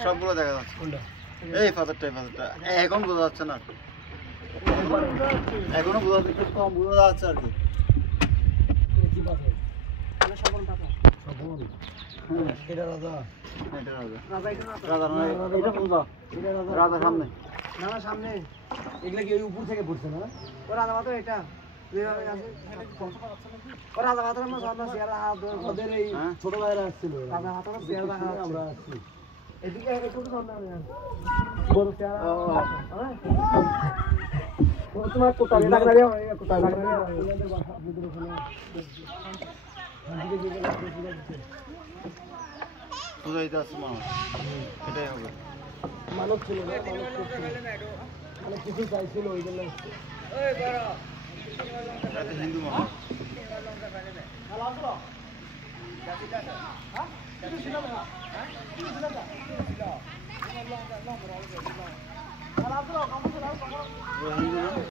সবগুলো দেখা যাচ্ছে এই পাথরটা এখন বোঝা যাচ্ছে না এখনো বোঝা যাচ্ছে একটু কম বোঝা যাচ্ছে আর কি রাজা সামনে সামনে এগুলা কি ওই উপর থেকে পড়ছে না ও রাজা পাথর এটা রাজা পাথর ওদের এই ছোট ভাইরা আসছিল রাজা পাথর আমরা আসছি এদিকে একটু বড় চেহারা তোমার কোথায় লাগলে কোথায় লাগলে আপনাদের বাসা আপনাদের ওখানে বুঝাইতে আসছে মানুষ এটাই হবে মানব ছিল না মানে কিছু চাইছিল ওই জন্য হিন্দু মানুষ হিন্দু